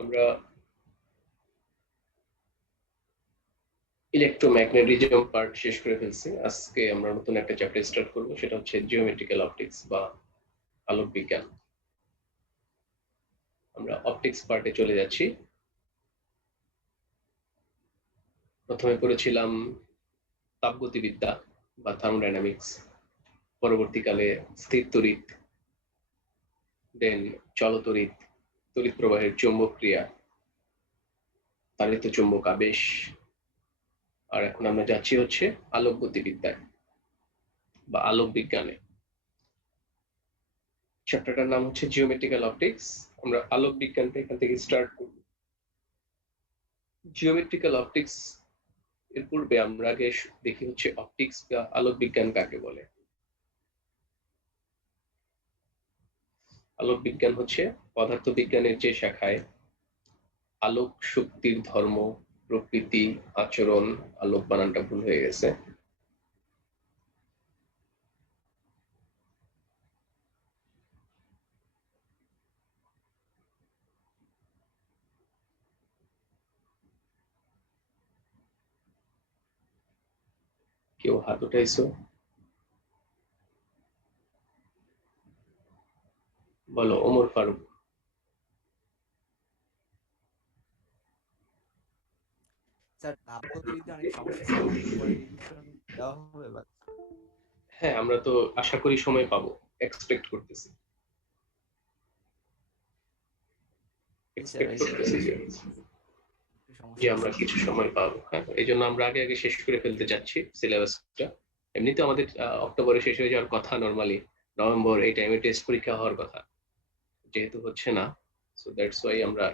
আমরা electromagnetism part শেষ করে ফেলছি। আজকে আমরা নতুন একটা চ্যাপ্টার স্টার্ট করব, সেটা হচ্ছে জিওমেট্রিক্যাল অপটিক্স বা আলোক বিজ্ঞান। আমরা অপটিক্স পার্টে চলে যাচ্ছি। প্রথমে পড়েছিলাম তাপগতিবিদ্যা বা থার্মোডাইনামিক্স, পরবর্তীকালে স্থির তড়িৎ, দেন চলতড়িৎ, তড়িৎ প্রবাহের চৌম্বক ক্রিয়া, তাড়িত চৌম্বক আবেশ, আর এখন আমরা যাচ্ছি হচ্ছে আলোক গতিবিদ্যায় বা আলোক বিজ্ঞানে। চ্যাপ্টারটার নাম হচ্ছে জিওমেট্রিক্যাল অপটিক্স। আমরা আলোক বিজ্ঞানটা এখান থেকে স্টার্ট করব। জিওমেট্রিক্যাল অপটিক্স এর পূর্বে আমরা আগে দেখি হচ্ছে অপটিক্স বা আলোক বিজ্ঞান কাকে বলে। আলোক বিজ্ঞান হচ্ছে পদার্থবিজ্ঞানের যে শাখায় আলোক শক্তির ধর্ম, প্রকৃতি, আচরণ, আলোক বানানটা ভুল হয়ে গেছে, কেউ হাত উঠাইছো? বলো। ওমর ফারুক। স্যার, তাপগতিবিদ্যা অনেক সমস্যা ছিল, একটু পরে রিভিশন দেওয়া হবে বা হ্যাঁ, আমরা তো আশা করি সময় পাবো, এক্সপেক্ট করতেছি জি স্যার, ওই যে যে একটু সমস্যা আমরা আছে। কিছু সময় পাবো। হ্যাঁ, এই জন্য আমরা আগে আগে শেষ করে ফেলতে যাচ্ছি সিলেবাসটা। এমনিতে আমাদের অক্টোবরে শেষ হয়ে যাওয়ার কথা, নর্মালি নভেম্বর এই টাইমে টেস্ট পরীক্ষা হওয়ার কথা, যেহেতু হচ্ছে না, সো দ্যাটস ওয়াই আমরা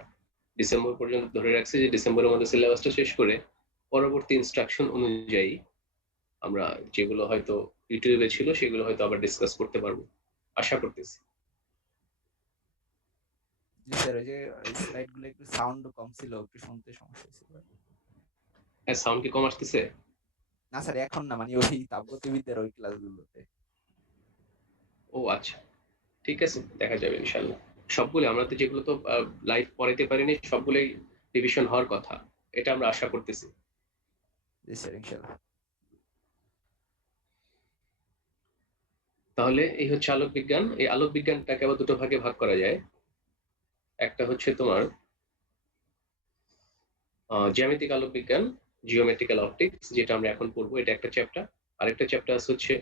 ডিসেম্বর পর্যন্ত ধরে রাখছি যে ডিসেম্বরের মধ্যে সিলেবাসটা শেষ করে পরবর্তী ইনস্ট্রাকশন অনুযায়ী আমরা যেগুলো হয়তো ইউটিউবে ছিল সেগুলো হয়তো আবার ডিসকাস করতে পারবো, আশা করতেছি। জি স্যার, ওই যে স্লাইড গুলো একটু সাউন্ড কম ছিল, একটু শুনতে সমস্যা ছিল। হ্যাঁ, সাউন্ড কি কম আসতেছে? না স্যার, এখন না, মানে ওই তাপগতিবিদ্যার ওই ক্লাসগুলোতে। ও আচ্ছা, ঠিক আছে, দেখা যাবে ইনশাল্লাহ। সবগুলো আমরা তো যেগুলো তো লাইভ পড়াইতে পারিনি সবগুলোই রিভিশন হওয়ার কথা, এটা আমরা আশা করতেছি। জি স্যার, ইনশাল্লাহ। তাহলে এই হচ্ছে আলোক বিজ্ঞান। এই আলোক বিজ্ঞানটাকে আবার দুটো ভাগে ভাগ করা যায়। একটা হচ্ছে তোমার জ্যামিতিক আলোক বিজ্ঞান, জিওমেট্রিক্যাল অপটিক্স, যেটা আমরা এখন পড়বো, এটা একটা চ্যাপ্টার। আরেকটা চ্যাপ্টার আছে হচ্ছে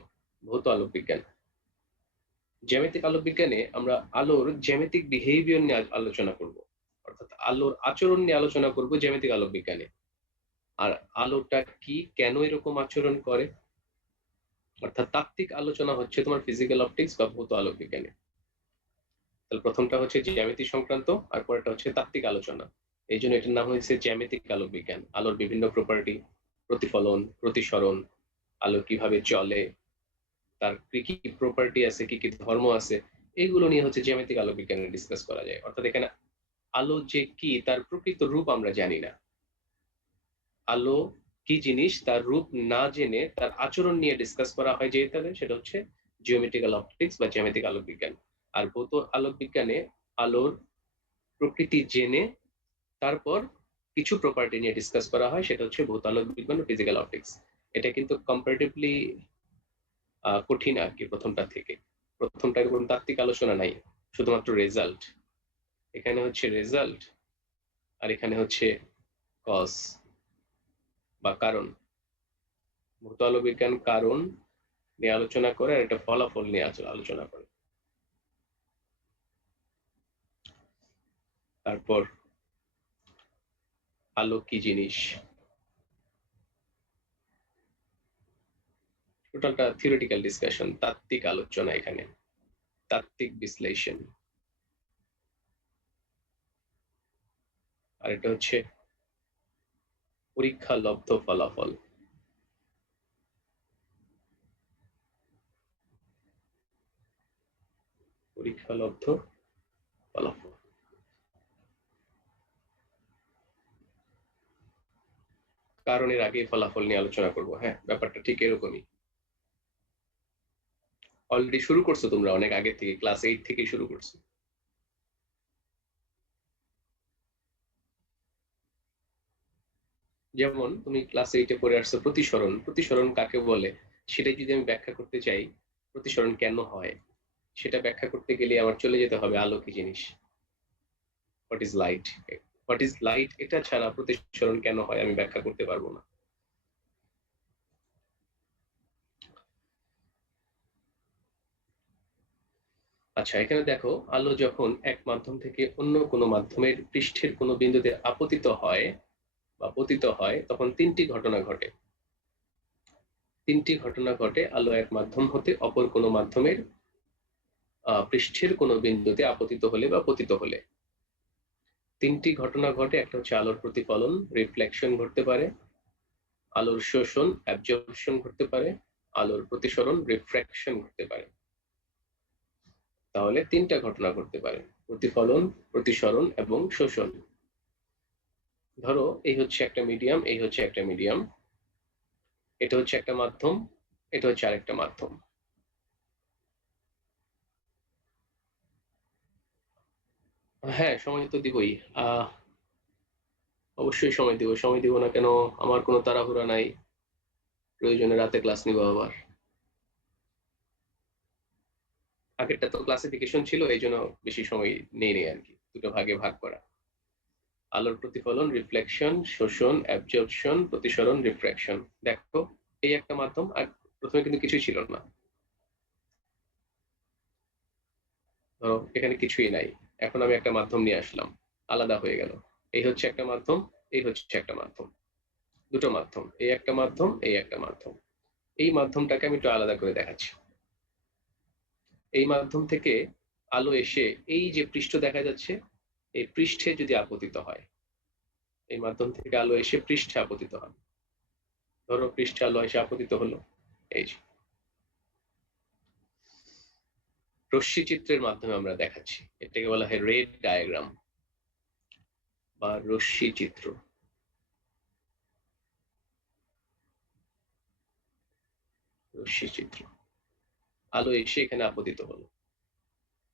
ভৌত আলোক বিজ্ঞান। জ্যামিতিক আলোক বিজ্ঞানে আমরা আলোর জ্যামিতিক বিহেভিয়ার নিয়ে আলোচনা করব, অর্থাৎ আলোর আচরণ নিয়ে আলোচনা করব জ্যামিতিক আলোক বিজ্ঞানে। আর আলোটা কি, কেন এরকম আচরণ করে, অর্থাৎ তাত্ত্বিক আলোচনা হচ্ছে তোমার ফিজিক্যাল অপটিক্স বা ভৌত আলোক বিজ্ঞানে। তাহলে প্রথমটা হচ্ছে জ্যামিতি সংক্রান্ত, আর পরেরটা হচ্ছে তাত্ত্বিক আলোচনা। এই জন্য এটার নাম হয়েছে জ্যামিতিক আলোক বিজ্ঞান। আলোর বিভিন্ন প্রপার্টি, প্রতিফলন, প্রতিসরণ, আলো কিভাবে চলে, তার কি কি প্রপার্টি আছে, কি কি ধর্ম আছে, এইগুলো নিয়ে হচ্ছে জ্যামিতিক আলোক বিজ্ঞানে ডিসকাস করা যায়। অর্থাৎ এখানে আলো যে কি তার প্রকৃত রূপ আমরা জানি না, আলো কি জিনিস তার রূপ না জেনে তার আচরণ নিয়ে ডিসকাস করা হয় যেটাতে, সেটা হচ্ছে জিওমেট্রিক্যাল অপটিক্স বা জ্যামিতিক আলোক বিজ্ঞান। আর ভৌত আলোক বিজ্ঞানে আলোর প্রকৃতি জেনে তারপর কিছু প্রপার্টি নিয়ে ডিসকাস করা হয়, সেটা হচ্ছে ভৌত আলোক বিজ্ঞান ও ফিজিক্যাল অপটিক্স। এটা কিন্তু কম্পারেটিভলি কঠিন আর কি প্রথমটা থেকে। প্রথমটার কোনো তাত্ত্বিক আলোচনা নাই, শুধুমাত্র রেজাল্ট। এখানে হচ্ছে রেজাল্ট, আর এখানে হচ্ছে কজ বা কারণ। ভৌত আলোক বিজ্ঞান কারণ নিয়ে আলোচনা করে, আর একটা ফলাফল নিয়ে আলোচনা করে। তারপর আলো কি জিনিস, টোটালটা থিওরিটিক্যাল ডিসকাশন, তাত্ত্বিক আলোচনা, এখানে তাত্ত্বিক বিশ্লেষণ। আর এটা হচ্ছে পরীক্ষা লব্ধ ফলাফল। পরীক্ষা লব্ধ ফলাফল। কারণের আগে ফলাফল নিয়ে আলোচনা করব। হ্যাঁ, ব্যাপারটা ঠিক এরকমই। অলরেডি শুরু করছো তোমরা অনেক আগে থেকে, ক্লাস 8 থেকেই শুরু করছো। যেমন তুমি ক্লাস 8-এ পড়ে আসছো প্রতিসরণ। প্রতিসরণ কাকে বলে সেটা যদি আমি ব্যাখ্যা করতে চাই, প্রতিসরণ কেন হয় সেটা ব্যাখ্যা করতে গেলে আমার চলে যেতে হবে আলো কি জিনিস, what is light. What is light এটা ছাড়া প্রতিসরণ কেন হয় আমি ব্যাখ্যা করতে পারবো না। আচ্ছা, এখানে দেখো আলো যখন এক মাধ্যম থেকে অন্য কোনো মাধ্যমের পৃষ্ঠের কোনো বিন্দুতে আপতিত হয় বা পতিত হয় তখন তিনটি ঘটনা ঘটে। তিনটি ঘটনা ঘটে আলো এক মাধ্যম হতে অপর কোনো মাধ্যমের পৃষ্ঠের কোনো বিন্দুতে আপতিত হলে বা পতিত হলে। তিনটি ঘটনা ঘটে, একটা হচ্ছে আলোর প্রতিফলন রিফ্লেকশন ঘটতে পারে, আলোর শোষণ অ্যাবজর্পশন ঘটতে পারে, আলোর প্রতিসরণ রিফ্র্যাকশন ঘটতে পারে। তাহলে তিনটা ঘটনা ঘটতে পারে, প্রতিফলন, প্রতিসরণ এবং শোষণ। ধরো এই হচ্ছে একটা মিডিয়াম, এই হচ্ছে একটা মিডিয়াম, এটা হচ্ছে একটা মাধ্যম, এটা হচ্ছে আরেকটা মাধ্যম। হ্যাঁ, সময় তো দিবই। অবশ্যই সময় দিব, সময় দিব না কেন? আমার কোনো তাড়াহুড়া নাই, প্রয়োজনে রাতে ক্লাস নিব আবার। আগেরটা তো ক্লাসিফিকেশন ছিল, এই জন্য বেশি সময় নেই আর কি, দুটো ভাগে ভাগ করা। আলোর প্রতিফলন রিফ্লেকশন, শোষণ অ্যাবজর্পশন, প্রতিসরণ রিফ্র্যাকশন। দেখো এই একটা মাধ্যম, আর প্রথমে কিন্তু কিছুই ছিল না। ধরো এখানে কিছুই নাই, এখন আমি একটা মাধ্যম নিয়ে আসলাম, আলাদা হয়ে গেল। এই হচ্ছে একটা মাধ্যম, এই হচ্ছে একটা মাধ্যম, দুটো মাধ্যম, এই একটা মাধ্যম, এই একটা মাধ্যম। এই মাধ্যমটাকে আমি একটু আলাদা করে দেখাচ্ছি। এই মাধ্যম থেকে আলো এসে এই যে পৃষ্ঠ দেখা যাচ্ছে, এই পৃষ্ঠে যদি আপতিত হয়, এই মাধ্যম থেকে আলো এসে পৃষ্ঠে আপতিত হয়। ধরো পৃষ্ঠে আলো এসে আপতিত হলো, এই যে রশ্মি চিত্রের মাধ্যমে আমরা দেখাচ্ছি, এটাকে বলা হয় রে ডায়াগ্রাম বা রশ্মি চিত্র। রশ্মি চিত্র, আলো এসে এখানে আপতিত হলো,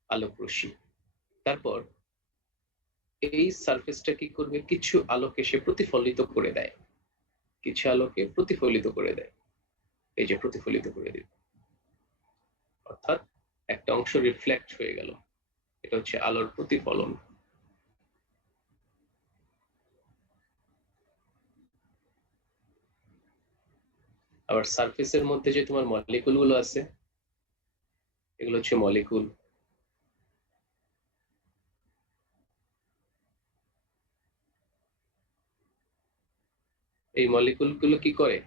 আলোক রশ্মি। তারপর এই সারফেসটা কি করবে, কিছু আলোকে সে প্রতিফলিত করে দেয়, কিছু আলোকে প্রতিফলিত করে দেয়, এই যে প্রতিফলিত করে দিল, অর্থাৎ একটা অংশ রিফ্লেক্ট হয়ে গেল, এটা হচ্ছে আলোর প্রতিফলন। আবার সারফেসের মধ্যে যে তোমার মলিকুল গুলো আছে, এগুলো হচ্ছে মলিকুল। এই মলিকুল গুলো কি করে,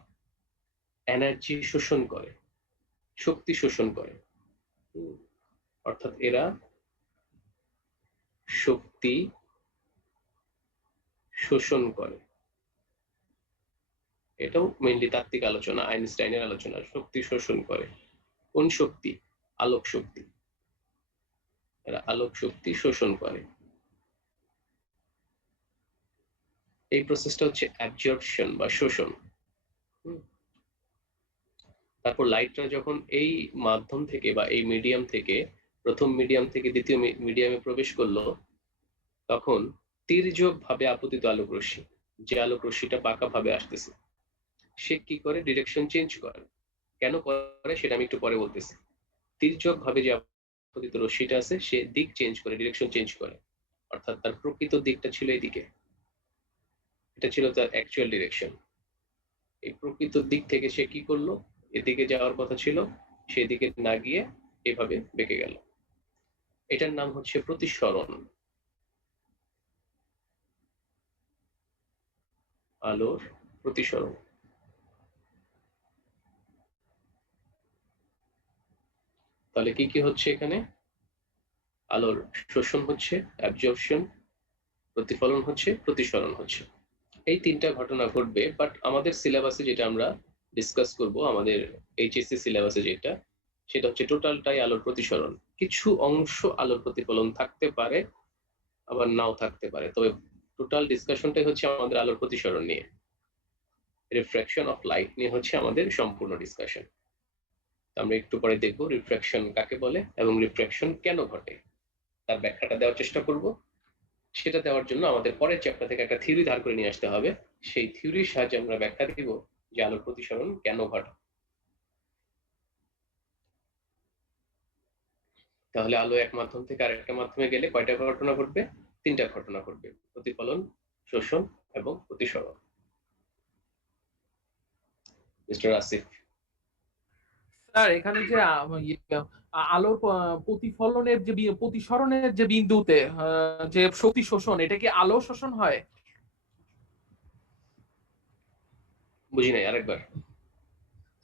এনার্জি শোষণ করে, শক্তি শোষণ করে। অর্থাৎ এরা শক্তি শোষণ করে। এটাও মেইনলি তাত্ত্বিক আলোচনা, আইনস্টাইনের আলোচনা, শক্তি শোষণ করে। কোন শক্তি? আলোক শক্তি। এরা আলোক শক্তি শোষণ করে। এই প্রসেসটা হচ্ছে অ্যাবজর্পশন বা শোষণ। তারপর লাইটটা যখন এই মাধ্যম থেকে বা এই মিডিয়াম থেকে, প্রথম মিডিয়াম থেকে দ্বিতীয় মিডিয়ামে প্রবেশ করলো, তখন তির্যক ভাবে আপতিত আলোক রশ্মি, যে আলোক রশ্মিটা বাঁকা ভাবে আসতেছে, সে কি করে, ডিরেকশন চেঞ্জ করে। কেন করে সেটা আমি একটু পরে বলতেছি। তির্যক ভাবে যে আপতিত রশ্মিটা আছে, সে দিক চেঞ্জ করে, ডিরেকশন চেঞ্জ করে। অর্থাৎ তার প্রকৃত দিকটা ছিল এইদিকে, এটা ছিল তার অ্যাকচুয়াল ডিরেকশন। এই প্রকৃত দিক থেকে সে কি করলো, এদিকে যাওয়ার কথা ছিল, সেদিকে না গিয়ে এভাবে বেঁকে গেল। এটার নাম হচ্ছে প্রতিসরণ। আলোর প্রতিসরণ। তাহলে কি কি হচ্ছে এখানে, আলোর শোষণ হচ্ছে অ্যাবজর্পশন, প্রতিফলন হচ্ছে, প্রতিসরণ হচ্ছে। এই তিনটা ঘটনা ঘটবে, বাট আমাদের সিলেবাসে যেটা আমরা ডিসকাস করব, আমাদের এইচএসসি সিলেবাসে যেটা, সেটা হচ্ছে টোটালটাই আলোর প্রতিসরণ। কিছু অংশ আলোর প্রতিফলন থাকতে পারে, আবার নাও থাকতে পারে, তবে টোটাল ডিসকাশনটাই হচ্ছে আমাদের আলোর প্রতিসরণ নিয়ে, রিফ্র্যাকশন অফ লাইট নিয়ে হচ্ছে আমাদের সম্পূর্ণ ডিসকাশন। আমরা একটু পরে দেখব রিফ্র্যাকশন কাকে বলে এবং রিফ্র্যাকশন কেন ঘটে, তার ব্যাখ্যাটা দেওয়ার চেষ্টা করব। সেটা দেওয়ার জন্য আমাদের পরের চ্যাপ্টার থেকে একটা থিওরি ধার করে নিয়ে আসতে হবে। সেই থিওরির সাহায্যে আমরা ব্যাখ্যা দিব যে আলোর প্রতিসরণ কেন ঘটে। তাহলে আলো এক মাধ্যম থেকে আরেকটা মাধ্যমে গেলে কয়টা ঘটনা ঘটবে? 3টা ঘটনা ঘটবে: প্রতিফলন, শোষণ এবং প্রতিসরণ। মিস্টার আসিফ। স্যার এখানে যে আলোর প্রতিফলনের যে প্রতিসরণের যে বিন্দুতে যে শক্তি শোষণ, এটা কি আলো শোষণ হয়? বুঝি নাই, আরেকবার।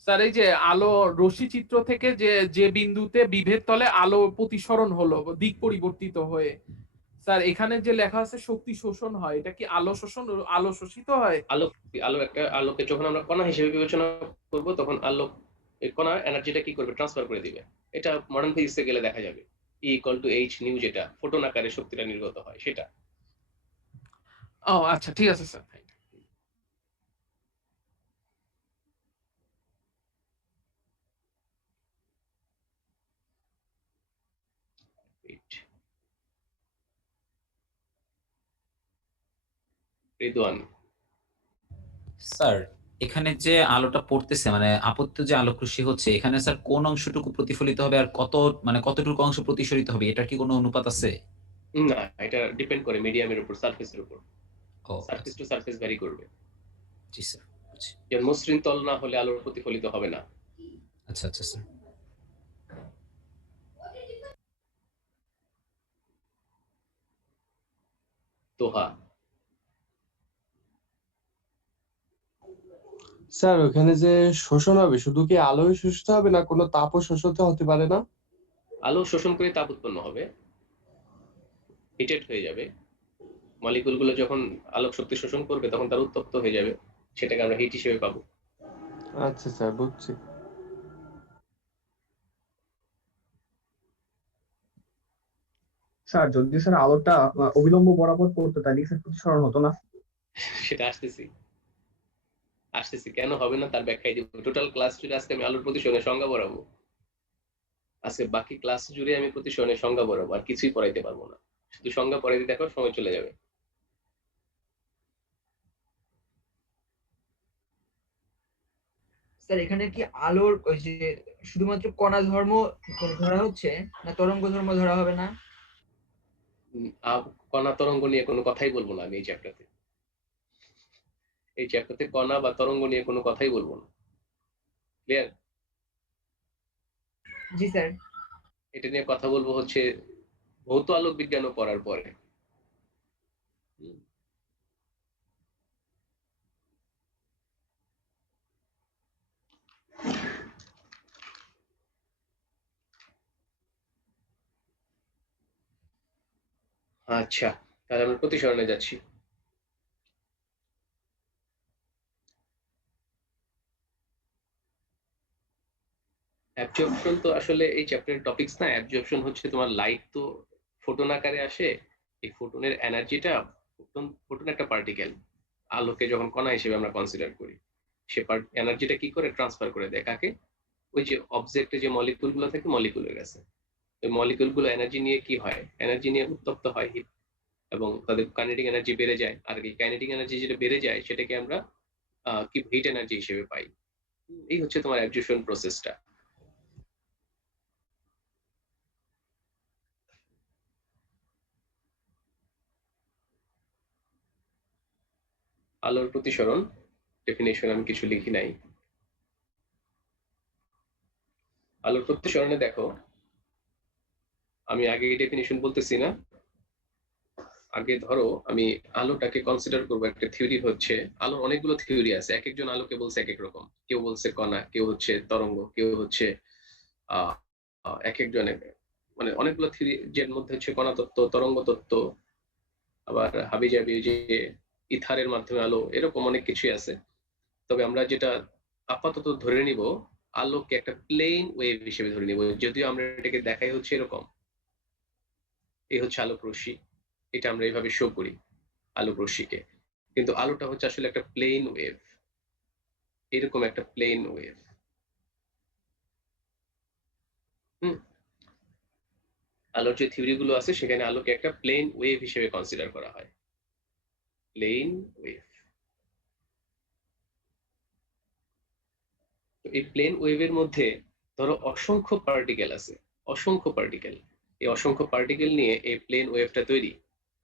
স্যার এই যে আলো রশ্মি চিত্র থেকে যে যে বিন্দুতে বিভেদ তলে আলো প্রতিসরণ হলো, দিক পরিবর্তিত হয়ে, স্যার এখানে যে লেখা আছে শক্তি শোষণ হয়, এটা কি আলো শোষণ, আলো শোষিত হয়? আলো আলো একটা আলোকে যখন আমরা কণা হিসেবে বিবেচনা করব তখন আলো এই কণা এনার্জিটা কি করবে? ট্রান্সফার করে দিবে। এটা মডার্ন ফিজিক্সে গেলে দেখা যাবে। E equal to H new, যেটা ফোটন আকারে শক্তিটা নির্গত হয় সেটা। ও আচ্ছা, ঠিক আছে স্যার। রিদওয়ান। স্যার এখানে যে আলোটা পড়তেছে মানে আপতিত যে আলোক রশ্মি হচ্ছে, এখানে স্যার কোন অংশটুকু প্রতিফলিত হবে আর কতটুকু অংশ প্রতিসরিত হবে, এটার কি কোনো অনুপাত আছে? না, এটা ডিপেন্ড করে মিডিয়ামের উপর, সারফেসের উপর। ও সারফেস টু সারফেস ভ্যারি করবে। জি স্যার, বুঝছি। যেমন মসৃণ তল না হলে আলোর প্রতিফলিত হবে না। আচ্ছা আচ্ছা স্যার। তোহা। স্যার ওখানে যে শোষণ হবে, শুধু কি আলোই শোষিত হবে না কোনো তাপও শোষিত হতে পারে না? আলো শোষণ করে তাপ উৎপন্ন হবে, হিটেড হয়ে যাবে। মলিকুলগুলো যখন আলোক শক্তি শোষণ করবে তখন তার উত্তপ্ত হয়ে যাবে, সেটাকে আমরা হিট হিসেবে পাবো। আচ্ছা স্যার, বুঝছি। স্যার যদি স্যার আলোটা অবিলম্ব বরাবর পড়তো তাহলে স্যার প্রতিসরণ হতো না? সেটা আসতেছি আসতেছি কেন হবে না তার ব্যাখ্যাই দিব। টোটাল ক্লাস জুড়ে আজকে আমি আলোর প্রতিসরণের সংজ্ঞা বরাবো। আজকে বাকি ক্লাস জুড়ে আমি প্রতিসরণের সংজ্ঞা বরাবো, আর কিছুই পড়াইতে পারবো না। শুধু সংজ্ঞা পড়াইতে দেখো, সময় চলে যাবে। স্যার এখানে কি আলোর ওই যে শুধুমাত্র কণা ধর্ম ধরা হচ্ছে, না তরঙ্গ ধর্ম ধরা হবে না? কণা তরঙ্গ নিয়ে কোনো কথাই বলবো না আমি এই চ্যাপ্টারতে। এই চ্যাপ্টারতে কণা বা তরঙ্গ নিয়ে কোনো কথাই বলবো না। ক্লিয়ার? জি স্যার। এটা নিয়ে কথা বলবো হচ্ছে ভৌত আলোক বিজ্ঞানও পড়ার পরে। আচ্ছা, তাহলে আমরা প্রতিসরণে যাচ্ছি। অ্যাবজর্পশন তো আসলে এই চ্যাপ্টারের টপিকস না। অ্যাবজর্পশন হচ্ছে তোমার লাইট তো ফোটন আকারে আসে, এই ফোটনের এনার্জিটা, ফোটন একটা পার্টিকেল, আলোকে যখন কণা হিসেবে আমরা কনসিডার করি, সে এনার্জিটা কি করে ট্রান্সফার করে দেয় কাকে? ওই যে অবজেক্টে যে মলিকুল গুলো থাকে, মলিকুলের কাছে। ওই মলিকুল গুলো এনার্জি নিয়ে কি হয়? এনার্জি নিয়ে উত্তপ্ত হয়, হিট, এবং তাদের কাইনেটিক এনার্জি বেড়ে যায়। আর এই কাইনেটিক এনার্জি যেটা বেড়ে যায় সেটাকে আমরা কি হিট এনার্জি হিসেবে পাই। এই হচ্ছে তোমার অ্যাবজর্পশন প্রসেসটা। আলোর প্রতিসরণ ডেফিনেশন আমি কিছু লিখি নাই। আলোর প্রতিসরণে দেখো, আমি আগে ডেফিনেশন বলতেছি না, আগে ধরো আমি আলোটাকে কনসিডার করবো একটা থিওরি। হচ্ছে আলোর অনেকগুলো থিওরি আছে, এক একজন আলোকে বলছে এক এক রকম। কেউ বলছে কণা, কেউ হচ্ছে তরঙ্গ, কেউ হচ্ছে আহ এক একজনের মানে অনেকগুলো থিওরি, যের মধ্যে হচ্ছে কণা তত্ত্ব, তরঙ্গ তত্ত্ব, আবার হাবি জাবি যে ইথারের মাধ্যমে আলো, এরকম অনেক কিছুই আছে। তবে আমরা যেটা আপাতত ধরে নিব, আলোকে একটা প্লেন ওয়েভ হিসেবে ধরে নিব। যদিও আমরা এটাকে দেখাই হচ্ছে এরকম, এই হচ্ছে আলোক রশ্মি, এটা আমরা এইভাবে শো করি আলোক রশ্মিকে। কিন্তু আলোটা হচ্ছে আসলে একটা প্লেন ওয়েভ, এরকম একটা প্লেন ওয়েভ। আলোর যে থিওরি গুলো আছে সেখানে আলোকে একটা প্লেন ওয়েভ হিসেবে কনসিডার করা হয়, প্লেন ওয়েভ। তো এই প্লেন ওয়েভের মধ্যে ধরো অসংখ্য পার্টিকেল আছে, অসংখ্য পার্টিকেল। এই অসংখ্য পার্টিকেল নিয়ে এই প্লেন ওয়েভটা তৈরি।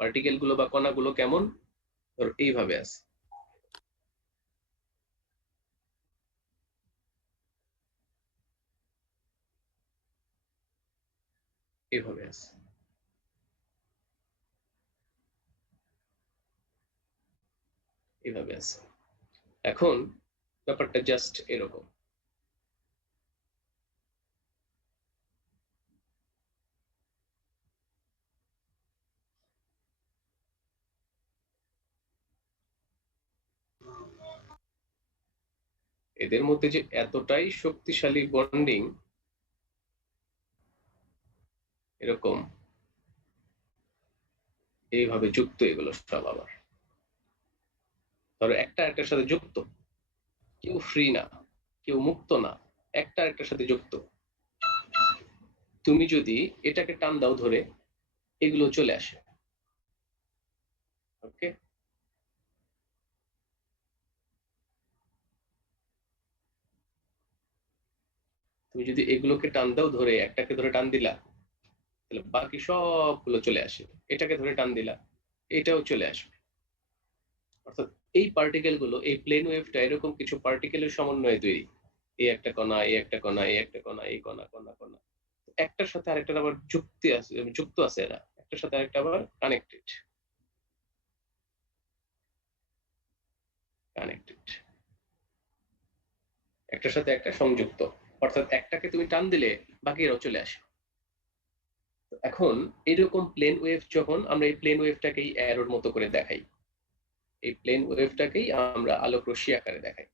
পার্টিকেল গুলো বা কণাগুলো কেমন, ধরো এইভাবে আছে, এইভাবে আছে, এইভাবে আছে। এখন ব্যাপারটা জাস্ট এরকম। এদের মধ্যে যে এতটাই শক্তিশালী বন্ডিং, এরকম এইভাবে যুক্ত এগুলো সব। আবার ধরো একটা একটার সাথে যুক্ত, কেউ ফ্রি না, কেউ মুক্ত না, একটা একটার সাথে যুক্ত। তুমি যদি এটাকে টান দাও ধরে, এগুলো চলে আসে। ওকে, তুমি যদি এগুলোকে টান দাও ধরে, একটাকে ধরে টান দিলা, তাহলে বাকি সবগুলো চলে আসে। এটাকে ধরে টান দিলা, এটাও চলে আসবে। অর্থাৎ এই পার্টিকেল গুলো, এই প্লেন ওয়েভটা এরকম কিছু পার্টিকেলের সমন্বয়ে তৈরি। এই একটা কণা, এই একটা কণা, এই একটা কণা, এই কণা কণা কণা, একটার সাথে আরেকটার আবার যুক্তি আছে, যুক্ত আছে এরা, একটার সাথে আরেকটা আবার কানেক্টেড, কানেক্টেড, একটার সাথে একটা সংযুক্ত। অর্থাৎ একটাকে তুমি টান দিলে বাকিরাও চলে আসে। এখন এরকম প্লেন ওয়েভ যখন আমরা এই প্লেন ওয়েভটাকেই অ্যারোর মতো করে দেখাই, এই প্লেন ওয়েভটাকেই আমরা আলোক রশ্মি আকারে দেখাই।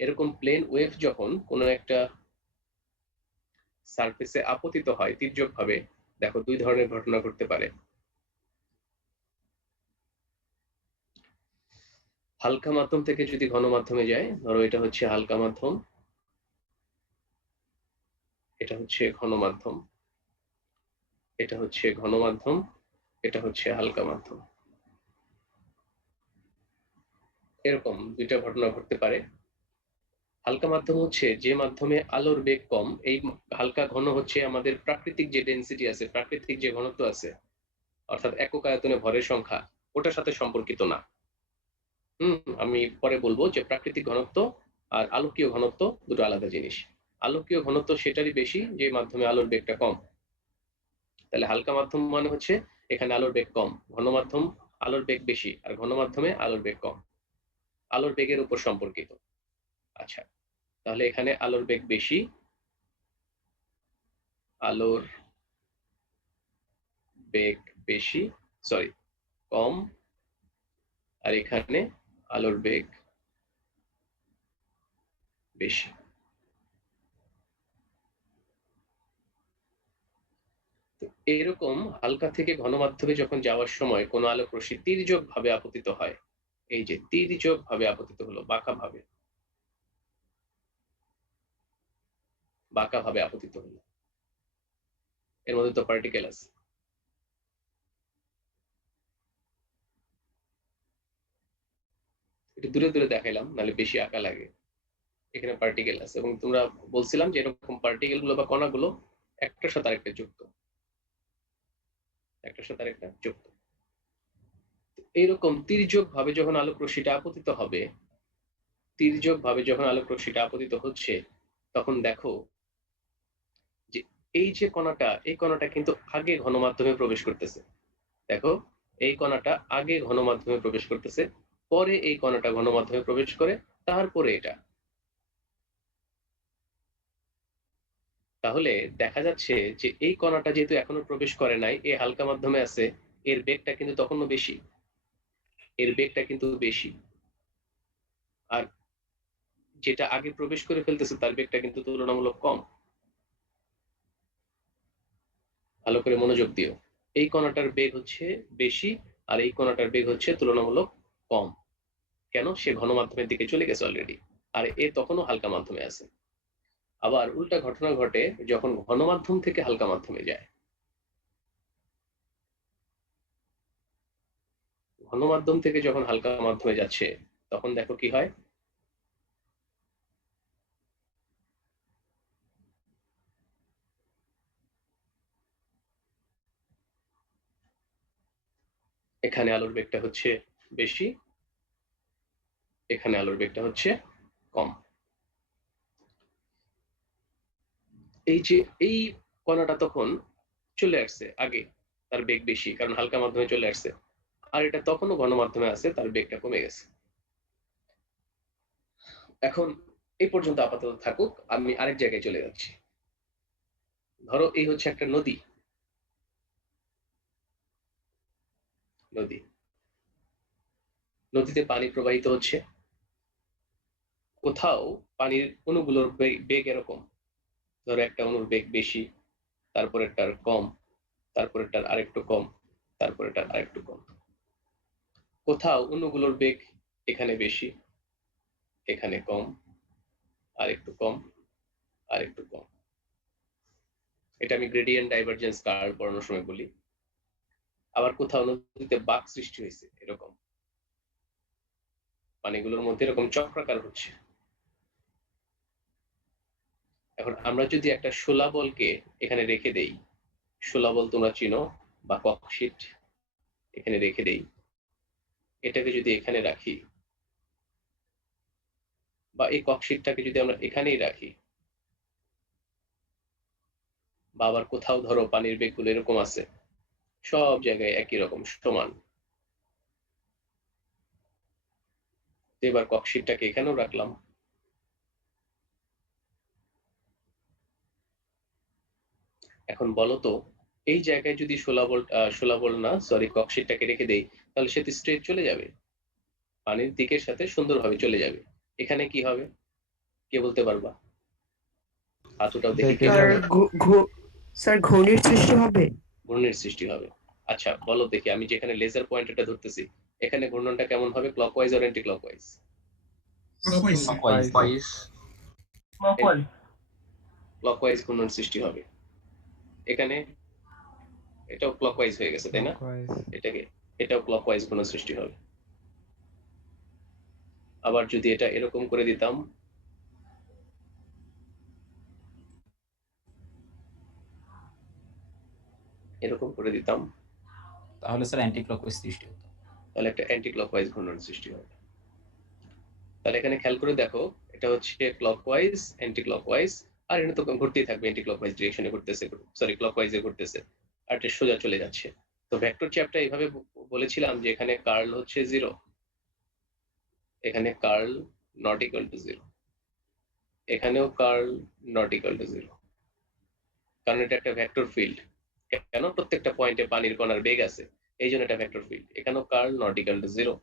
এরকম প্লেন ওয়েভ যখন কোনো একটা সারফেসে আপতিত হয় তির্যক ভাবে, দেখো দুই ধরনের ঘটনা ঘটতে পারে। হালকা মাধ্যম থেকে যদি ঘন মাধ্যমে যায়, ধরো এটা হচ্ছে হালকা মাধ্যম, এটা হচ্ছে ঘন মাধ্যম, এটা হচ্ছে ঘন মাধ্যম, এটা হচ্ছে হালকা মাধ্যম। এরকম দুইটা ঘটনা ঘটতে পারে। হালকা মাধ্যম হচ্ছে যে মাধ্যমে আলোর বেগ কম। এই হালকা ঘন হচ্ছে আমাদের প্রাকৃতিক যে ডেনসিটি আছে, প্রাকৃতিক যে ঘনত্ব আছে, অর্থাৎ একক আয়তনে ভরের সংখ্যা, ওটার সাথে সম্পর্কিত না। আমি পরে বলবো যে প্রাকৃতিক ঘনত্ব আর আলোকীয় ঘনত্ব দুটো আলাদা জিনিস। আলোকীয় ঘনত্ব সেটারই বেশি যে মাধ্যমে আলোর বেগটা কম। তাহলে হালকা মাধ্যম মানে হচ্ছে এখানে আলোর বেগ কম, ঘন মাধ্যম আলোর বেগ বেশি, আর ঘন মাধ্যমে আলোর বেগ কম, আলোর বেগের উপর সম্পর্কিত। আচ্ছা, তাহলে এখানে আলোর বেগ বেশি, আলোর বেগ বেশি, সরি কম, আর এখানে আলোর বেগ বেশি। এরকম হালকা থেকে ঘন মাধ্যমে যখন যাওয়ার সময় কোনো আলোক রশ্মি তির্যক ভাবে আপতিত হয়, এই যে তির্যক ভাবে আপতিত হলো, বাঁকা ভাবে, বাঁকা ভাবে আপতিত হলো, এর মধ্যে তো পার্টিকেল আছে। একটু দূরে দূরে দেখাইলাম, নাহলে বেশি আঁকা লাগে। এখানে পার্টিকেল আছে, এবং তোমরা বলছিলাম যে এরকম পার্টিকেল গুলো বা কণাগুলো একটার সাথে আরেকটা যুক্ত, একটার সাথে আরেকটা যুক্ত। এইরকম তির্যক ভাবে যখন আলোক রশ্মিটা আপতিত হবে, তির্যক ভাবে যখন আলোক রশ্মিটা আপতিত হচ্ছে, তখন দেখো যে এই যে কণাটা, এই কণাটা কিন্তু আগে ঘন মাধ্যমে প্রবেশ করতেছে। দেখো, এই কণাটা আগে ঘন মাধ্যমে প্রবেশ করতেছে, পরে এই কণাটা ঘন মাধ্যমে প্রবেশ করে, তারপরে এটা। তাহলে দেখা যাচ্ছে যে এই কণাটা যেহেতু এখনো প্রবেশ করে নাই, এই হালকা মাধ্যমে আছে, এর বেগটা কিন্তু তখনও বেশি, এর বেগটা কিন্তু বেশি। আর যেটা আগে প্রবেশ করে ফেলতেছে তার বেগটা কিন্তু তুলনামূলক কম। ভালো করে মনোযোগ দিও, এই কণাটার বেগ হচ্ছে বেশি, আর এই কণাটার বেগ হচ্ছে তুলনামূলক কম। কেন? সে ঘন মাধ্যমের দিকে চলে গেছে অলরেডি, আর এ তখনও হালকা মাধ্যমে আছে। আবার উল্টা ঘটনা ঘটে যখন ঘন মাধ্যম থেকে হালকা মাধ্যমে যায়। ঘন মাধ্যম থেকে যখন হালকা মাধ্যমে যাচ্ছে তখন দেখো কি হয়, এখানে আলোর বেগটা হচ্ছে বেশি, এখানে আলোর বেগটা হচ্ছে কম। এই যে এই কণাটা তখন চলে আসছে আগে, তার বেগ বেশি কারণ হালকা মাধ্যমে চলে আসছে, আর এটা তখনও ঘন মাধ্যমে আছে, তার বেগটা কমে গেছে। এখন এই পর্যন্ত আপাতত থাকুক, আমি আরেক জায়গায় চলে যাচ্ছি। ধরো এই হচ্ছে একটা নদী, নদী, নদীতে পানি প্রবাহিত হচ্ছে, কোথাও পানির অণুগুলোর বেগ এরকম, ধরো একটা অণুর বেগ বেশি, তারপরেরটার কম, তারপরেরটার আরেকটু কম, তারপরেরটার আরেকটু কম। কোথাও অণুগুলোর বেগ এখানে বেশি, এখানে কম, আরেকটু কম, আরেকটু কম। এটা আমি গ্রেডিয়েন্ট ডাইভারজেন্স কার্ভ পড়ানোর সময় বলি। আবার কোথাও নদীতে বাঁক সৃষ্টি হয়েছে, এরকম পানিগুলোর মধ্যে এরকম চক্রাকার হচ্ছে। এখন আমরা যদি একটা শোলা বলকে এখানে রেখে দেই, শোলা বল তোমরা চিনো, বা ককশিট এখানে রেখে দেই, এটাকে যদি এখানে রাখি, বা এই ককশিটটাকে যদি আমরা এখানেই রাখি, বা আবার কোথাও ধরো পানির বেগগুলো এরকম আছে, সব জায়গায় একই রকম সমান, এবার ককশিটটাকে এখানেও রাখলাম, এখন বলো তো এই জায়গায় যদি শোলা বল না সরি ককশিটটাকে রেখে দেই, তাহলে সে স্ট্রেট চলে যাবে, পানির দিকের সাথে সুন্দরভাবে চলে যাবে। এখানে কি হবে কে বলতে পারবা? হাতুটাও দেখি কে বেঁকে স্যার যাবে। স্যার ঘূর্ণির সৃষ্টি হবে। ঘূর্ণির সৃষ্টি হবে। আচ্ছা বলো দেখি, আমি যেখানে লেজার পয়েন্টারটা ধরতেছি এখানে ঘূর্ণনটা কেমন হবে, ক্লকওয়াইজ আর অ্যান্টি ক্লকওয়াইজ? ক্লকওয়াইজ ঘূর্ণন সৃষ্টি হবে। এখানে এটাও ক্লকওয়াইজ হয়ে গেছে তাই না, এটাকে এটাও ক্লকওয়াইজ ঘূর্ণন সৃষ্টি হবে। আবার যদি এটা এরকম করে দিতাম, এরকম করে দিতাম, তাহলে স্যার অ্যান্টি ক্লকওয়াইজ সৃষ্টি হতো। তাহলে একটা অ্যান্টি ক্লকওয়াইজ ঘূর্ণন সৃষ্টি হবে। তাহলে এখানে খেয়াল করে দেখো, এটা হচ্ছে ক্লকওয়াইজ, অ্যান্টি ক্লকওয়াইজ, আর এটা তো ঘুরতেই থাকবে, অ্যান্টি ক্লকওয়াইজ ডিরেকশনে ঘুরতেছে, সরি ক্লকওয়াইজে ঘুরতেছে, আর এটা সোজা চলে যাচ্ছে। তো ভেক্টর চ্যাপ্টার এইভাবে বলেছিলাম যে এখানে কার্ল হচ্ছে 0, এখানে কার্ল নট ইকুয়াল টু 0, এখানেও কার্ল নট ইকুয়াল টু 0, কারণ এটা একটা ভেক্টর ফিল্ড। কেন? প্রত্যেকটা পয়েন্টে পানির কণার বেগ আছে, এই জন্য এটা ভেক্টর ফিল্ড। এখানেও কার্ল নট ইকুয়াল টু 0,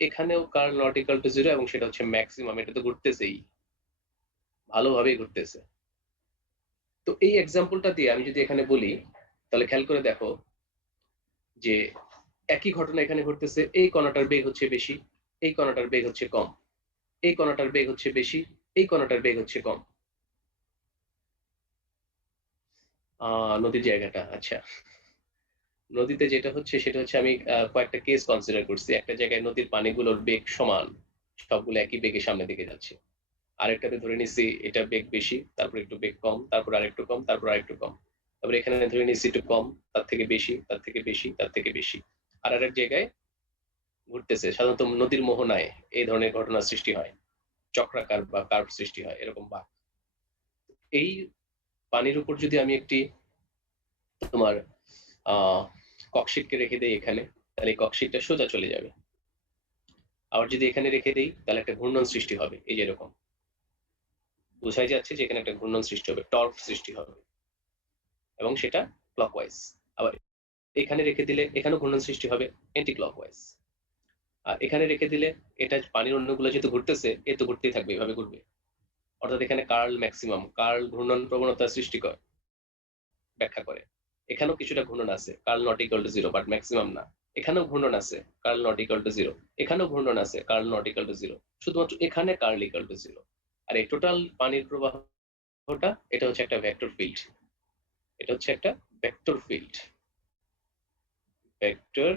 এখানেও কার্ল নট ইকুয়াল টু 0, এবং সেটা হচ্ছে ম্যাক্সিমাম, এটা তো ঘুরতেছেই, ভালোভাবেই ঘুরতেছে। তো এই এক্সাম্পলটা দিয়ে আমি যদি এখানে বলি, তাহলে খেয়াল করে দেখো যে একই ঘটনা এখানে ঘটতেছে, এই কণাটার বেগ হচ্ছে বেশি, এই কণাটার বেগ হচ্ছে কম, এই কণাটার বেগ হচ্ছে বেশি, এই কণাটার বেগ হচ্ছে কম। নদীর জায়গাটা, আচ্ছা নদীতে যেটা হচ্ছে সেটা হচ্ছে আমি কয়েকটা কেস কনসিডার করছি। একটা জায়গায় নদীর পানিগুলোর বেগ সমান, সবগুলো একই বেগে সামনে দিকে যাচ্ছে। আরেকটাতে ধরে নিছি এটা বেগ বেশি, তারপর একটু বেগ কম, তারপর আরেকটু কম, তারপর আরেকটু কম, তারপর এখানে ধরে নিছি একটু কম, তার থেকে বেশি, তার থেকে বেশি, তার থেকে বেশি। আর আরেক জায়গায় ঘুরতেছে। সাধারণত নদীর মোহনায় এই ধরনের ঘটনা সৃষ্টি হয়, চক্রাকার বা কার্ভ সৃষ্টি হয়, এরকম বাঁক। এই পানির উপর যদি আমি একটি তোমার ককশিটকে রেখে দেই এখানে, তাহলে এই ককশিটটা সোজা চলে যাবে। আবার যদি এখানে রেখে দেই তাহলে একটা ঘূর্ণন সৃষ্টি হবে, এই যে এরকম বোঝাই যাচ্ছে যে এখানে একটা ঘূর্ণন সৃষ্টি হবে, টর্ক সৃষ্টি হবে, এবং সেটা ক্লকওয়াইজ। আবার এখানে রেখে দিলে এখানেও ঘূর্ণন সৃষ্টি হবে, অ্যান্টি ক্লকওয়াইজ। আর এখানে রেখে দিলে এটা পানির অন্যগুলো যেহেতু ঘুরতেছে, এ তো ঘুরতেই থাকবে, এভাবে ঘুরবে। অর্থাৎ এখানে কার্ল ম্যাক্সিমাম, কার্ল ঘূর্ণন প্রবণতা সৃষ্টি করে, ব্যাখ্যা করে। এখানেও কিছুটা ঘূর্ণন আছে, curl not equal to 0 but maximum না। এখানেও ঘূর্ণন আছে, কার্ল নট ইকুয়াল টু 0, এখানেও ঘূর্ণন আছে, কার্ল নট ইকুয়াল টু 0, শুধুমাত্র এখানে কার্ল ইকুয়াল টু 0। আর এই টোটাল পানির প্রবাহটা এটা হচ্ছে একটা ভেক্টর ফিল্ড, এটা হচ্ছে একটা vector field, vector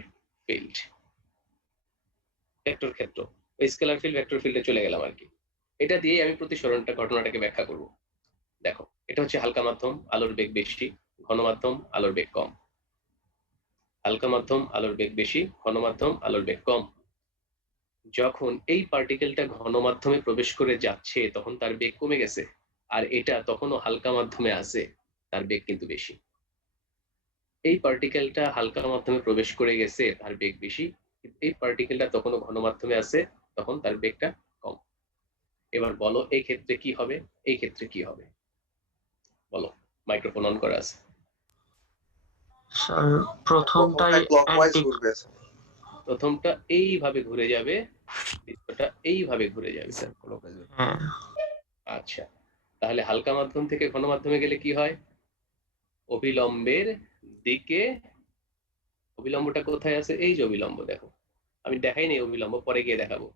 field. Vector ক্ষেত্র, ওই স্কেলার ফিল্ড ভেক্টর ফিল্ডে চলে গেলাম আর কি। এটা দিয়ে আমি প্রতিসরণটা ঘটনাটাকে ব্যাখ্যা করব। দেখো, এটা হচ্ছে হালকা মাধ্যম, আলোর বেগ বেশি, ঘন মাধ্যম, আলোর বেগ কম। হালকা মাধ্যম, আলোর বেগ বেশি, ঘন মাধ্যম, আলোর বেগ কম। যখন এই পার্টিকেলটা ঘন মাধ্যমে প্রবেশ করে যাচ্ছে তখন তার বেগ কমে গেছে, আর এটা তখনও হালকা মাধ্যমে আছে, তার বেগ কিন্তু বেশি। এই পার্টিকেলটা হালকা মাধ্যমে প্রবেশ করে গেছে, তার বেগ বেশি, কিন্তু এই পার্টিকেলটা তখনও ঘন মাধ্যমে আছে, তখন তার বেগটা কম। এবার বলো এই ক্ষেত্রে কি হবে, এই ক্ষেত্রে কি হবে বলো। মাইক্রোফোন অন করা আছে। স্যার প্রথমটাই ক্লকওয়াইজ অ্যান্টি ঘুরবে স্যার। প্রথমটা এইভাবে ঘুরে যাবে, দ্বিতীয়টা এইভাবে ঘুরে যাবে। হ্যাঁ আচ্ছা, তাহলে হালকা মাধ্যম থেকে ঘন মাধ্যমে গেলে কি হয়? অবিলম্বের দিকে, অবিলম্বটা কোথায় আছে? এই যে অবিলম্ব, দেখো আমি দেখাই নেই অবিলম্ব, পরে গিয়ে দেখাবো।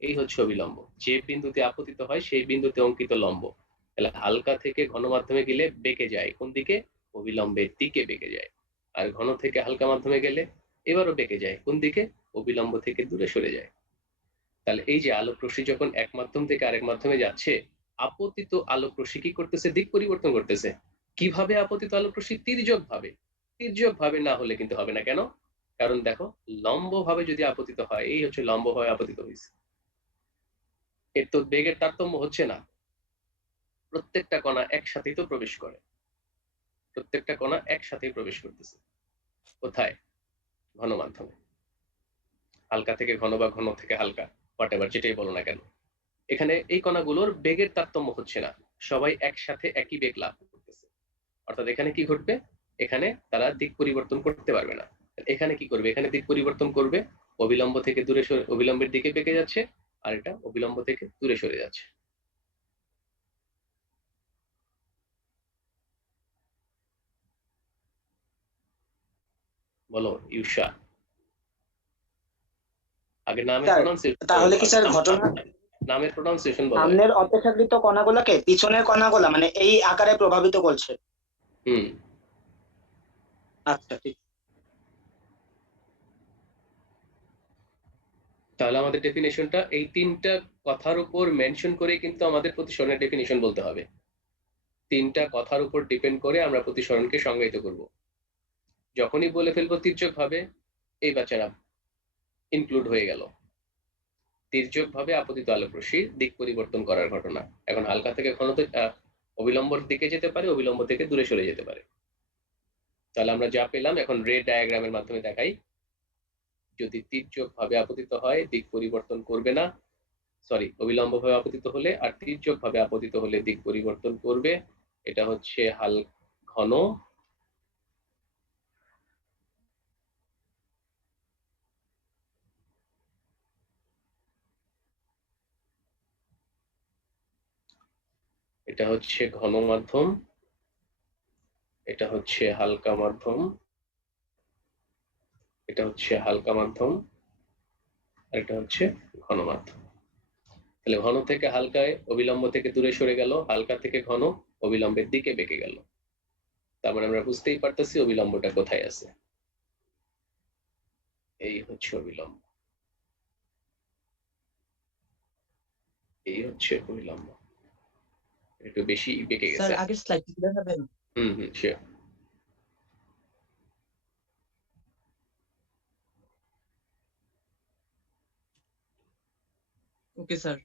এই হচ্ছে অবিলম্ব, যে বিন্দুতে আপতিত হয় সেই বিন্দুতে অঙ্কিত লম্ব। তাহলে হালকা থেকে ঘন মাধ্যমে গেলে বেঁকে যায় কোন দিকে? অবিলম্বের দিকে বেঁকে যায়। আর ঘন থেকে হালকা মাধ্যমে গেলে এবারও বেঁকে যায় কোন দিকে? অবিলম্ব থেকে দূরে সরে যায়। তাহলে এই যে আলোক রশ্মি যখন এক মাধ্যম থেকে আরেক মাধ্যমে যাচ্ছে, আপতিত আলোক রশ্মি কি করতেছে? দিক পরিবর্তন করতেছে। কিভাবে আপতিত আলোক রশ্মি? তির্যক ভাবে। তির্যক ভাবে না হলে কিন্তু হবে না। কেন? কারণ দেখো, লম্ব ভাবে যদি আপতিত হয়, এই হচ্ছে লম্ব ভাবে আপতিত হয়েছে, এর তো বেগের তারতম্য হচ্ছে না। প্রত্যেকটা কণা একসাথেই তো প্রবেশ করে, প্রত্যেকটা কণা একসাথেই প্রবেশ করতেছে। কোথায়? ঘন মাধ্যমে। হালকা থেকে ঘন বা ঘন থেকে হালকা, হোয়াটএভার যেটাই বলো না কেন, এখানে এই কণাগুলোর বেগের তারতম্য হচ্ছে না, সবাই একসাথে একই বেগ লাভ করতেছে। অর্থাৎ এখানে কি ঘটবে? এখানে তারা দিক পরিবর্তন করতে পারবে না। এখানে কি করবে? এখানে দিক পরিবর্তন করবে, অবিলম্ব থেকে দূরে সরে, অবিলম্বের দিকে বেঁকে যাচ্ছে, আর এটা অবিলম্ব থেকে দূরে সরে যাচ্ছে। বলো ইউষা। আগে নামের স্যার, প্রোনাউন্সিয়েশন তাহলে কি স্যার ঘটনা নামের প্রোনাউন্সিয়েশন বলো। সামনের অপেক্ষাকৃত কণাগুলোকে পিছনের কণাগুলা মানে এই আকারে প্রভাবিত করছে? হুম, আচ্ছা ঠিক। তাহলে আমাদের ডেফিনেশনটা এই তিনটা কথার উপর মেনশন করে কিন্তু আমাদের প্রতিসরণের ডেফিনেশন বলতে হবে। তিনটা কথার উপর ডিপেন্ড করে আমরা প্রতিসরণকে সংজ্ঞায়িত করব। যখনই বলে ফেলবো তির্যক ভাবে, এই বাচ্চারা ইনক্লুড হয়ে গেল। তির্যক ভাবে আপতিত আলোক রশ্মির দিক পরিবর্তন করার ঘটনা। এখন হালকা থেকে ঘনতে অবিলম্বর দিকে যেতে পারে, অবিলম্ব থেকে দূরে সরে যেতে পারে। তাহলে আমরা যা পেলাম এখন রে ডায়াগ্রামের মাধ্যমে দেখাই। যদি তির্যক ভাবে আপতিত হয় দিক পরিবর্তন করবে না, সরি, অবিলম্ব ভাবে আপতিত হলে আর তির্যক ভাবে আপতিত হলে দিক পরিবর্তন করবে। এটা হচ্ছে ঘন, এটা হচ্ছে ঘন মাধ্যম, এটা হচ্ছে হালকা মাধ্যম, এটা হচ্ছে হালকা মাধ্যম, আর এটা হচ্ছে ঘন মাধ্যম। তাহলে ঘন থেকে হালকায়, অবিলম্ব থেকে দূরে সরে গেল, হালকা থেকে ঘন, অবিলম্বের দিকে বেঁকে গেল। তার মানে আমরা বুঝতেই পারতেছি অবিলম্বটা কোথায় আছে। এই হচ্ছে অবিলম্ব, এই হচ্ছে অবিলম্ব। একটু বেশি বেঁকে স্যার গেছে। আগের স্লাইড কি দেখাবেন? শিওর। Okay sir.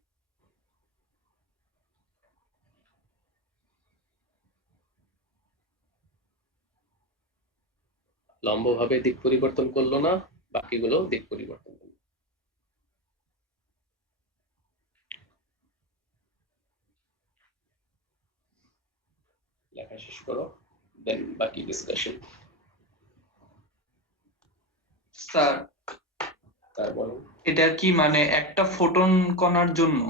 লম্বভাবে দিক পরিবর্তন করলো না, বাকিগুলো দিক পরিবর্তন করলো। লেখা শেষ করো, দেন বাকি ডিসকাশন। স্যার তারপর এটা কি মানে একটা ফোটন কণার জন্য?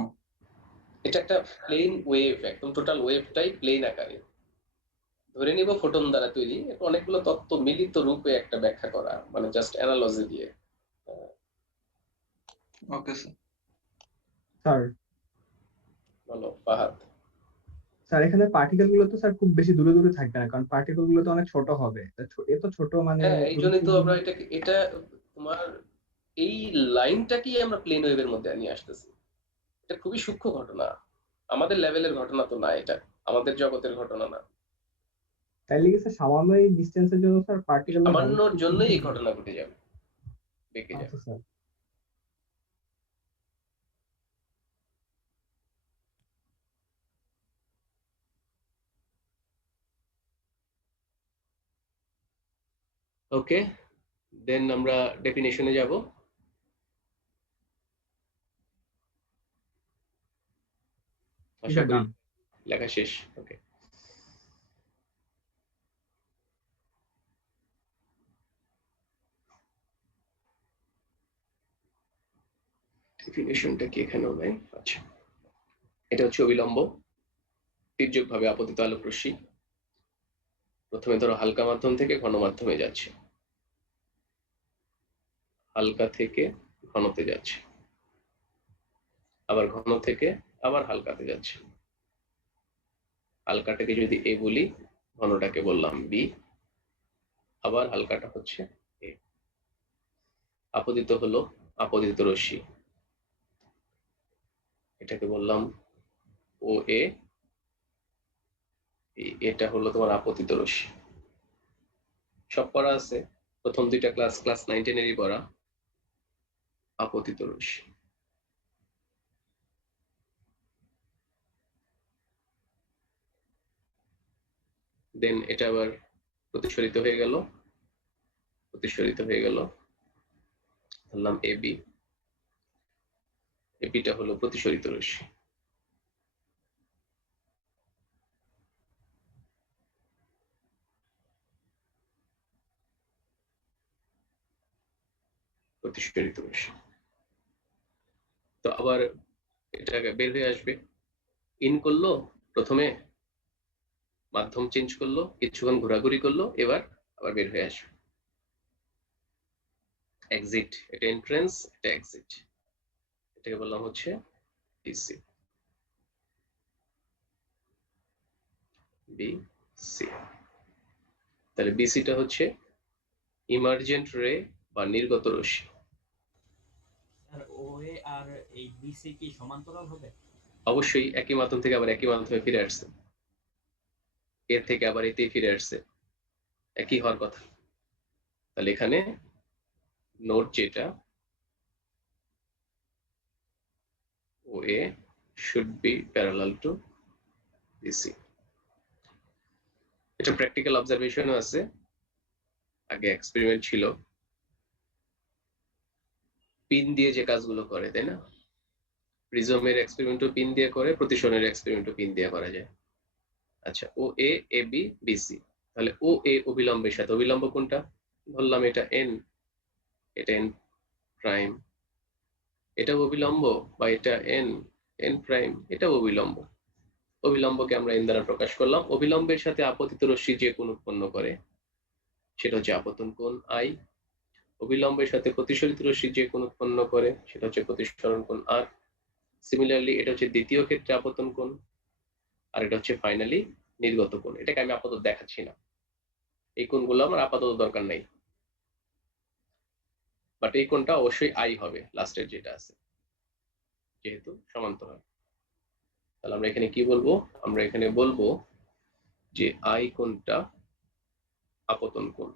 এটা একটা প্লেন ওয়েভ, একদম টোটাল ওয়েভটাই প্লেন আকারে। ধরে নিব ফোটন দ্বারা তৈরি, এটা অনেকগুলো তত্ত্ব মিলিত রূপে একটা ব্যাখ্যা করা, মানে জাস্ট অ্যানালজি দিয়ে। Okay sir. স্যার বলো ফাহাদ। স্যার এখানে পার্টিকেল গুলো তো স্যার খুব বেশি দূরে দূরে থাকবে না, কারণ পার্টিকেল গুলো তো অনেক ছোট হবে। এত ছোট মানে হ্যাঁ, এই জন্যই তো আমরা এটা তোমার এই লাইনটাকেই আমরা প্লেন ওয়েভের মধ্যে নিয়ে আসতেছি। এটা খুবই সূক্ষ্ম ঘটনা, আমাদের লেভেলের ঘটনা তো না, এটা আমাদের জগতের ঘটনা না। তাইলে কি স্যার সামান্য এই ডিস্টেন্সের জন্য স্যার পার্টিকেল সামান্যর জন্যই এই ঘটনা ঘটে যাবে, বেঁকে যাবে। আচ্ছা স্যার। ওকে, দেন আমরা ডেফিনেশনে যাব। আশা করি লেখা শেষ। ওকে, ডেফিনেশনটা কি এখানেও নাই? আচ্ছা, এটা হচ্ছে অবিলম্ব তির্যকভাবে আপতিত আলোক রশ্মি প্রথমে ধরো হালকা মাধ্যম থেকে ঘন মাধ্যমে যাচ্ছে, হালকা থেকে ঘনতে যাচ্ছে, আবার ঘন থেকে আবার হালকাতে যাচ্ছে। হালকাটাকে যদি এ বলি, ঘনটাকে বললাম বি, আবার হালকাটা হচ্ছে এ। আপতিত হলো আপতিত রশ্মি, এটাকে বললাম ও এ, এটা হলো তোমার আপতিত রশ্মি। সব পড়া আছে, প্রথম দুইটা ক্লাস 9 10-এরই পড়া। আপতিত রশ্মি, দেন এটা আবার প্রতিসরিত হয়ে গেল, প্রতিসরিত হয়ে গেল, ধরলাম এবি, এবিটা হলো প্রতিসরিত রশ্মি। প্রতিসরিত রশ্মি তো আবার এটা বের হয়ে আসবে, ইন করলো প্রথমে, মাধ্যম চেঞ্জ করলো, কিছুক্ষণ ঘোরাঘুরি করলো, এবার আবার বের হয়ে আসবে। এক্সিট, এটা এন্ট্রান্স, এটা এক্সিট, এটাকে বললাম হচ্ছে বিসি। বিসি, তাহলে বিসিটা হচ্ছে ইমার্জেন্ট রে বা নির্গত রশ্মি। আর ওএ আর এই বিসি কি সমান্তরাল হবে? অবশ্যই, একই মাধ্যম থেকে আবার একই মাধ্যমে ফিরে আসছে, এর থেকে আবার এতে ফিরে আসছে, একই হওয়ার কথা। তাহলে এখানে নোট যেটা OA should be parallel to BC। এটা প্র্যাকটিক্যাল অবজারভেশনও আছে, আগে এক্সপেরিমেন্ট ছিল। পিন দিয়ে যে কাজগুলো করে, তাই না? প্রিজমের এক্সপেরিমেন্টও পিন দিয়ে করে, প্রতিসরণের এক্সপেরিমেন্টও পিন দিয়ে করা যায়। আচ্ছা, OA AB BC, তাহলে OA অবিলম্বের সাথে, অবিলম্ব কোনটা? ধরলাম এটা n, এটা n প্রাইম, এটা অবিলম্ব, বা এটা n প্রাইম, এটা অবিলম্ব। অবিলম্বকে আমরা n দ্বারা প্রকাশ করলাম। অবিলম্বের সাথে আপতিত রশ্মি যে কোণ উৎপন্ন করে সেটা হচ্ছে আপতন কোণ I। অবিলম্বের সাথে প্রতিসরিত রশ্মি যে কোণ উৎপন্ন করে সেটা হচ্ছে প্রতিসরণ কোণ R। সিমিলারলি এটা হচ্ছে দ্বিতীয় ক্ষেত্রে আপতন কোণ, আর এটা হচ্ছে ফাইনালি নির্গত কোণ। এটাকে আমি আপাতত দেখাচ্ছি না, এই কোণগুলো আমার আপাতত দরকার নাই, বাট এই কোণটা অবশ্যই I হবে, লাস্টের যেটা আছে, যেহেতু সমান্তরাল। তাহলে আমরা এখানে কি বলবো? আমরা এখানে বলবো যে I কোণটা আপতন কোণ,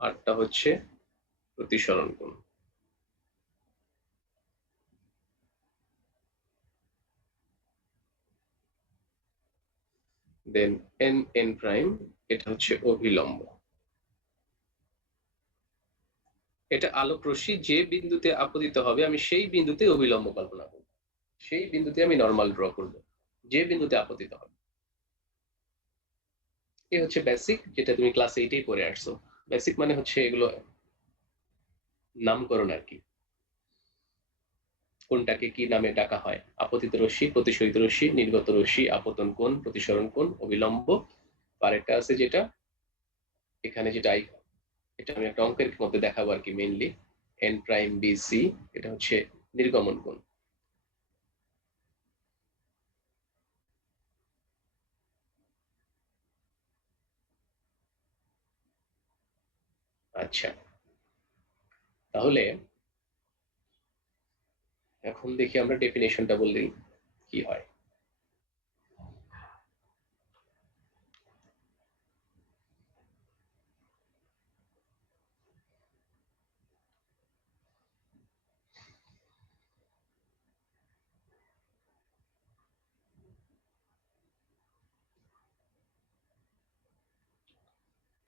আরটা হচ্ছে প্রতিসরণ কোণ। দেন n প্রাইম, এটা হচ্ছে অভিলম্ব। এটা আলোক রশ্মি যে বিন্দুতে আপতিত হবে আমি সেই বিন্দুতে অভিলম্ব কল্পনা করব, সেই বিন্দুতে আমি নরমাল ড্র করব যে বিন্দুতে আপতিত হবে। এই হচ্ছে বেসিক, যেটা তুমি ক্লাস 8-এই পড়ে আসছো। বেসিক মানে হচ্ছে এগুলো নামকরণ আর কি, কোনটাকে কি নামে ডাকা হয়। আপতিত রশ্মি, প্রতিসরিত রশ্মি, নির্গত রশ্মি, আপতন কোণ, প্রতিসরণ কোণ, অবিলম্ব। আরেকটা আছে যেটা এখানে যেটা এটা আমি একটা অঙ্কের মধ্যে দেখাবো আর কি, মেইনলি n প্রাইম BC, এটা হচ্ছে নির্গমন কোণ। আচ্ছা, তাহলে এখন দেখি আমরা ডেফিনেশনটা বললেই কি হয়।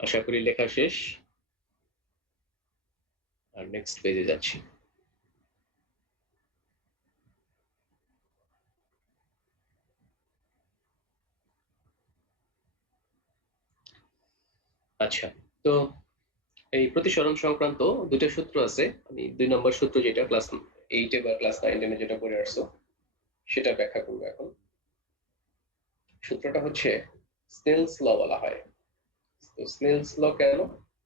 আশা করি লেখা শেষ, আর নেক্সট পেজে যাচ্ছি। আচ্ছা, তো এই প্রতিসরণ সংক্রান্ত দুটো সূত্র আছে। আমি 2 নম্বর সূত্র, যেটা ক্লাস 8 বা ক্লাস 9 যেটা পড়ে আসছো, সেটা ব্যাখ্যা করবো এখন। সূত্রটা হচ্ছে স্নেলস ল বলা হয়। তো স্নেলস ল কেন?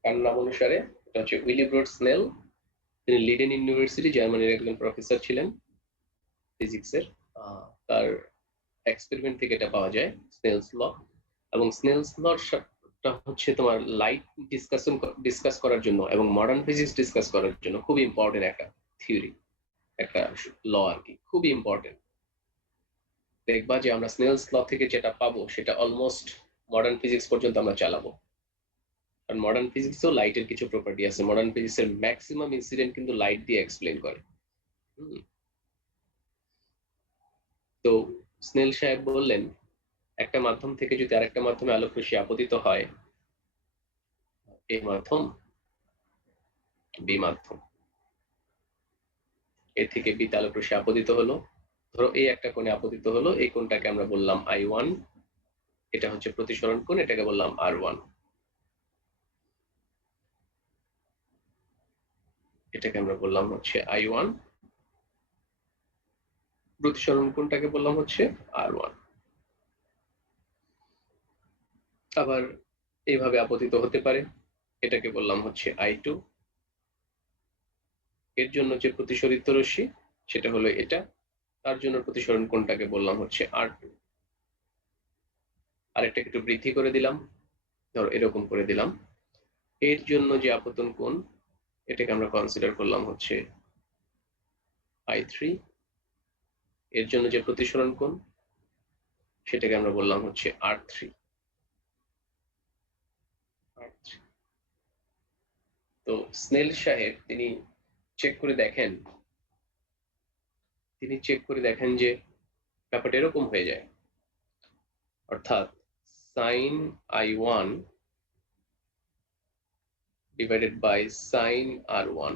কার নাম অনুসারে? এটা হচ্ছে উইলিব্রড স্নেল। তিনি লিডেন ইউনিভার্সিটি, জার্মানির একজন প্রফেসর ছিলেন ফিজিক্সের। তার এক্সপেরিমেন্ট থেকে এটা পাওয়া যায়, স্নেলস ল। এবং স্নেলস লটা হচ্ছে তোমার লাইট ডিসকাস করার জন্য এবং মডার্ন ফিজিক্স ডিসকাস করার জন্য খুব ইম্পর্টেন্ট একটা থিওরি, একটা ল আর কি, খুবই ইম্পর্টেন্ট। দেখবা যে আমরা স্নেলস ল থেকে যেটা পাবো সেটা অলমোস্ট মডার্ন ফিজিক্স পর্যন্ত আমরা চালাবো। কারণ মডার্ন ফিজিক্সেও লাইটের কিছু প্রপার্টি আছে। মডার্ন ফিজিক্সের ম্যাক্সিমাম ইনসিডেন্ট কিন্তু লাইট দিয়ে এক্সপ্লেন করে। তো স্নেল সাহেব বললেন, একটা মাধ্যম থেকে যদি আরেকটা মাধ্যমে আলোক রশ্মি আপতিত হয়, এই মাধ্যম বি মাধ্যম, এ থেকে বিতে আলোক রশ্মি আপতিত হলো। ধরো এই একটা কোণে আপতিত হলো, এই কোণটাকে আমরা বললাম I1, এটা হচ্ছে প্রতিসরণ কোণ, এটাকে বললাম R1। এটাকে আমরা বললাম হচ্ছে I1, প্রতিসরণ কোণটাকে বললাম হচ্ছে R1। আবার এইভাবে আপতিত হতে পারে, এটাকে বললাম হচ্ছে I2। এর জন্য যে প্রতিসরিত রশ্মি সেটা হলো এটা, তার জন্য প্রতিসরণ কোণটাকে বললাম হচ্ছে R2। আরেকটাকে একটু বৃদ্ধি করে দিলাম, ধরো এরকম করে দিলাম। এর জন্য যে আপতন কোণ, এটাকে আমরা কনসিডার করলাম হচ্ছে I3। এর জন্য যে প্রতিসরণ কোণ, সেটাকে আমরা বললাম হচ্ছে R3। তো স্নেল সাহেব তিনি চেক করে দেখেন যে ব্যাপারটা এরকম হয়ে যায়, অর্থাৎ sign I1 divided by sine R1,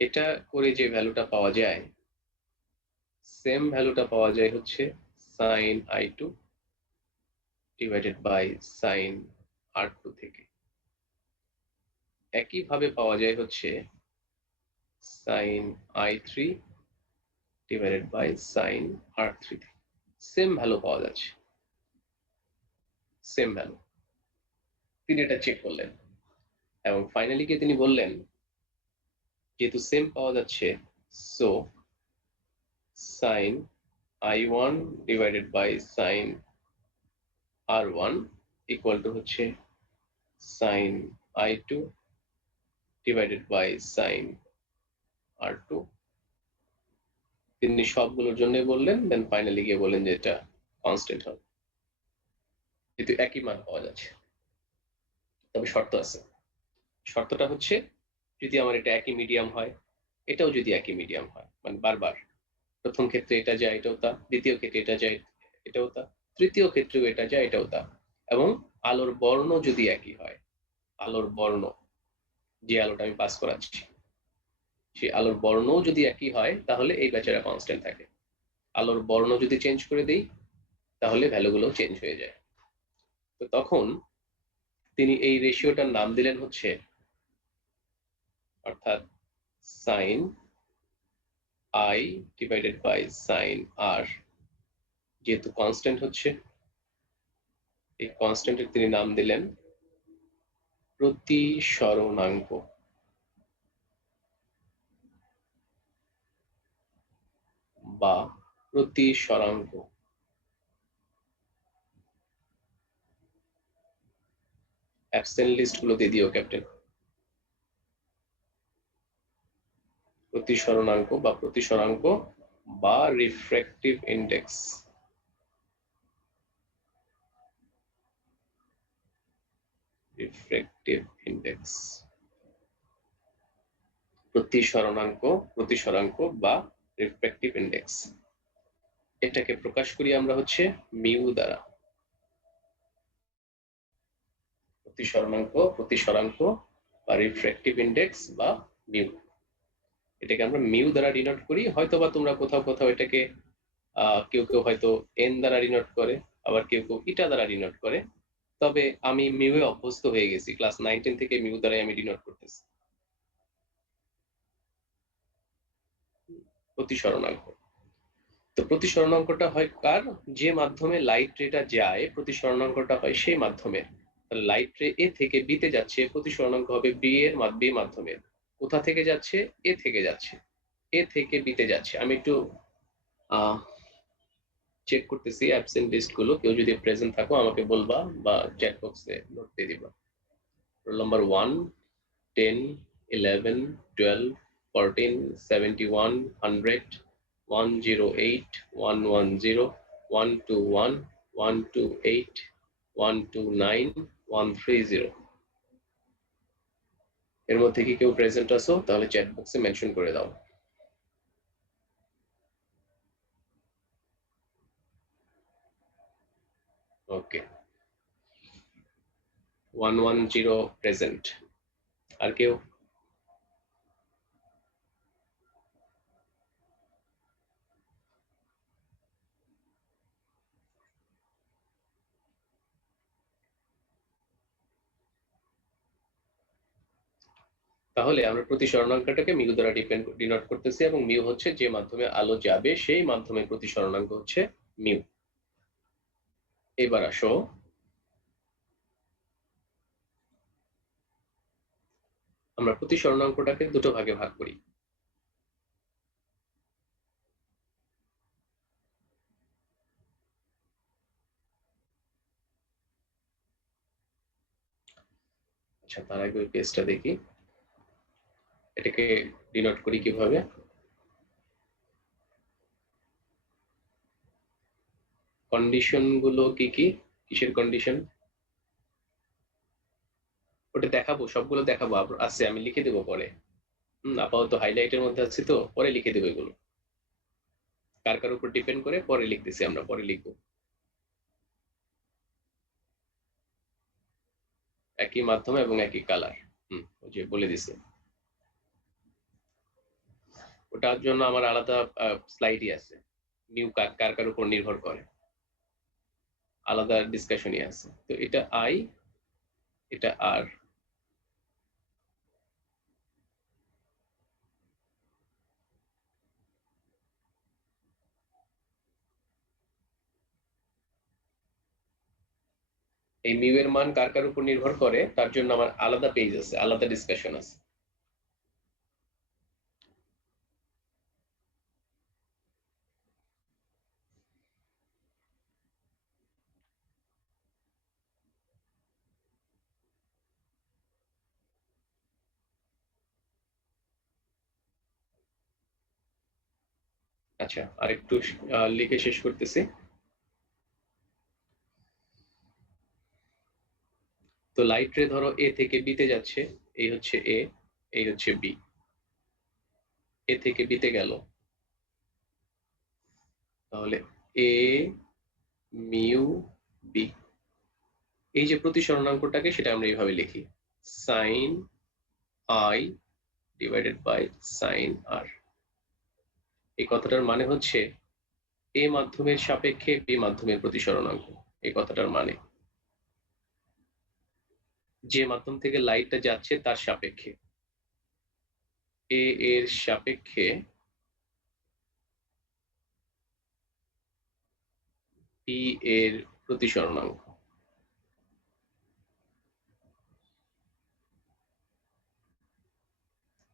এটা করে যে ভ্যালুটা পাওয়া যায়, সেম ভ্যালুটা পাওয়া যায় হচ্ছে sine I2 divided by sine R2 থেকে। একইভাবে পাওয়া যায় হচ্ছে sign I3 divided by sign R3 থেকে। সেম ভ্যালু পাওয়া যাচ্ছে, সেম ভ্যালু। তিনি এটা চেক করলেন এবং ফাইনালি গিয়ে তিনি বললেন, যেহেতু সেম পাওয়া যাচ্ছে, so sine I1 divided by sine R1 equal to হচ্ছে sine I2 divided by sine R2। তিনি সবগুলোর জন্যই বললেন, দেন ফাইনালি গিয়ে বললেন যে এটা কনস্ট্যান্ট হবে, কিন্তু একই মান পাওয়া যাচ্ছে। তবে শর্ত আছে। শর্তটা হচ্ছে, যদি আমার এটা একই মিডিয়াম হয়, এটাও যদি একই মিডিয়াম হয়, মানে বারবার প্রথম ক্ষেত্রে এটা যায় এটাও তা, দ্বিতীয় ক্ষেত্রে এটা যায় এটাও তা, তৃতীয় ক্ষেত্রেও এটা যায় এটাও তা, এবং আলোর বর্ণ যদি একই হয়, আলোর বর্ণ, যে আলোটা আমি পাস করাচ্ছি সেই আলোর বর্ণ যদি একই হয়, তাহলে এই বেচারা কনস্ট্যান্ট থাকে। আলোর বর্ণ যদি চেঞ্জ করে দেই, তাহলে ভ্যালুগুলো চেঞ্জ হয়ে যায়। তো তখন তিনি এই রেশিওটার নাম দিলেন হচ্ছে, অর্থাৎ sine I divided by sine R, যেহেতু কনস্ট্যান্ট হচ্ছে, এই কনস্ট্যান্টের তিনি নাম দিলেন প্রতিসরণাঙ্ক বা প্রতিসরাঙ্ক। অ্যাবসেন্ট লিস্ট গুলো দিয়ে দিও ক্যাপ্টেন। প্রতিসরণাঙ্ক বা প্রতিসরাঙ্ক বা রিফ্র্যাক্টিভ ইন্ডেক্স। রিফ্র্যাক্টিভ ইন্ডেক্স, প্রতিসরাঙ্ক বা রিফ্র্যাক্টিভ ইন্ডেক্স, এটাকে প্রকাশ করি আমরা হচ্ছে মিউ দ্বারা। প্রতিসরাঙ্ক বা রিফ্র্যাক্টিভ ইন্ডেক্স বা মিউ, এটাকে আমরা মিউ দ্বারা ডিনোট করি। হয়তোবা তোমরা কোথাও এটাকে কেউ হয়তো এন দ্বারা ডিনোট করে, আবার কেউ ইটা দ্বারা ডিনোট করে। তবে আমি মিউ এ অভ্যস্ত হয়ে গেছি, ক্লাস 9-10 থেকে মিউ দ্বারাই আমি ডিনোট করতেছি। প্রতিসরণাঙ্ক, তো প্রতিসরণাঙ্কটা হয় কার? যে মাধ্যমে লাইট রেটা যায়, প্রতিসরণাঙ্কটা হয় সেই মাধ্যমে। তাহলে লাইট রে এ থেকে বি তে যাচ্ছে, প্রতিসরণাঙ্ক হবে বি মাধ্যমে। কোথা থেকে যাচ্ছে? এ থেকে যাচ্ছে, এ থেকে বি তে যাচ্ছে। আমি একটু চেক করতেছি অ্যাবসেন্ট লিস্ট গুলো, কেউ যদি প্রেজেন্ট থাকো আমাকে বলবা বা চ্যাট বক্সে নোট দিয়ে দিবা। Roll number 1, 10, 11, 12, 14, 71, 100, 108, 110, 121, 128, 129, 130। এর মধ্যে কি কেউ প্রেজেন্ট আছো? তাহলে চ্যাট বক্সে মেনশন করে দাও। ওকে, 110 প্রেজেন্ট। আর কেউ? তাহলে আমরা প্রতিসরণাঙ্কটাকে মিউ দ্বারা ডিনোট করতেছি, এবং মিউ হচ্ছে যে মাধ্যমে আলো যাবে সেই মাধ্যমে প্রতিসরণাঙ্ক হচ্ছে মিউ। এবার আসো আমরা প্রতিসরণাঙ্কটাকে দুটো ভাগে ভাগ করি। আচ্ছা, তার আগে ওই পেজটা দেখি, এটাকে ডিনোট করি কিভাবে। কন্ডিশন গুলো কি কি? কিসের কন্ডিশন? ওটা দেখাবো, সবগুলো দেখাবো, আছে আমি লিখে দেবো পরে। আপাতত হাইলাইটের মধ্যে আছে, তো পরে লিখে দেবো এগুলো। কার কার উপর ডিপেন্ড করে পরে লিখতেছি, আমরা পরে লিখবো। একই মাধ্যমে এবং একই কালার, ওই যে বলে দিছে। ওটার জন্য আমার আলাদা স্লাইডই আছে, মিউ কার কার উপর নির্ভর করে, আলাদা ডিসকাশনই আছে। তো এটা আই, এটা আর। এই মিউ এর মান কার কার উপর নির্ভর করে তার জন্য আমার আলাদা পেজ আছে, আলাদা ডিসকাশন আছে। আচ্ছা, আরেকটু লিখে শেষ করতেছি। তো লাইট রে ধরো এ থেকে বি তে যাচ্ছে, এই হচ্ছে এ, এই হচ্ছে বি। এ থেকে বি তে গেল, তাহলে এ মিউ বি। এই যে প্রতিসরণাঙ্কটাকে সেটা আমরা এইভাবে লিখি, sine i divided by sine r. এই কথাটার মানে হচ্ছে এ মাধ্যমের সাপেক্ষে বি মাধ্যমের প্রতিসরণাঙ্ক। এই কথাটার মানে যে মাধ্যম থেকে লাইটটা যাচ্ছে তার সাপেক্ষে, এ এর সাপেক্ষে বি এর প্রতিসরণাঙ্ক।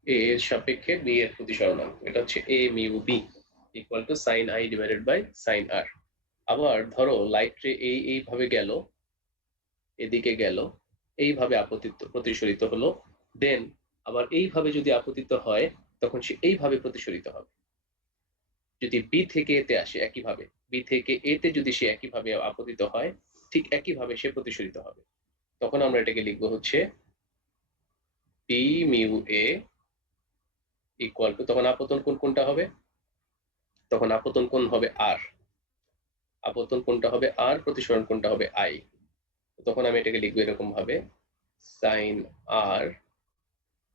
এ এর সাপেক্ষে বি এর প্রতিসরণাঙ্ক, এটা হচ্ছে a mu b equal to sine i divided by sine r. আবার ধরো লাইট রে এইভাবে গেল, এদিকে গেল, এইভাবে আপতিত প্রতিসরিত হলো, দেন আবার এইভাবে যদি আপতিত হয় তখন সে এইভাবে প্রতিসরিত হবে। যদি বি থেকে এতে আসে একইভাবে, বি থেকে এতে যদি সে একইভাবে আপতিত হয়, ঠিক একইভাবে সে প্রতিসরিত হবে। তখন আমরা এটাকে লিখবো হচ্ছে b mu a equal to, তখন আপতন কোণ কোনটা হবে? তখন আপতন কোণ হবে আর, আপতন কোণটা হবে আর, প্রতিসরণ কোণটা হবে আই। তখন আমি এটাকে লিখবো এরকম ভাবে, sine R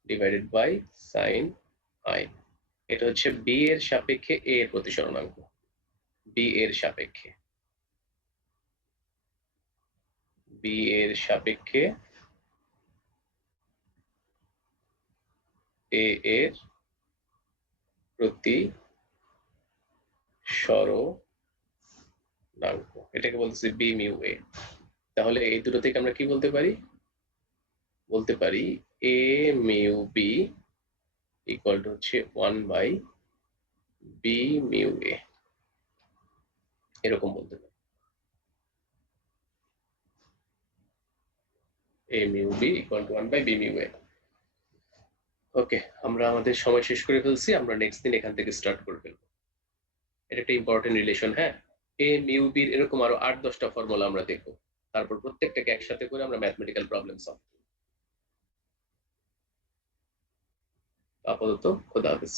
divided by sine I. এটা হচ্ছে বি এর সাপেক্ষে এ এর প্রতিসরণাঙ্ক, বি এর সাপেক্ষে, বি এর সাপেক্ষে এ এর প্রতিসরণাঙ্ক, এটাকে বলতেছি বি মিউ এ। তাহলে এই দুটো থেকে আমরা কি বলতে পারি? বলতে পারি a mu b equal to হচ্ছে 1 বাই বি মিউ এ, এরকম বলতে পারি। A mu b equal to 1 by b mu a. Okay, আমরা আমাদের সময় শেষ করে ফেলছি, আমরা নেক্সট দিন এখান থেকে স্টার্ট করে ফেলবো। এটা একটা ইম্পর্টেন্ট রিলেশন। হ্যাঁ, এ মিউ বির এরকম আরো 8-10টা ফর্মুলা আমরা দেখবো, তারপর প্রত্যেকটাকে একসাথে করে আমরা ম্যাথমেটিক্যাল প্রবলেম সলভ করব। আপাতত খোদা হাফেজ।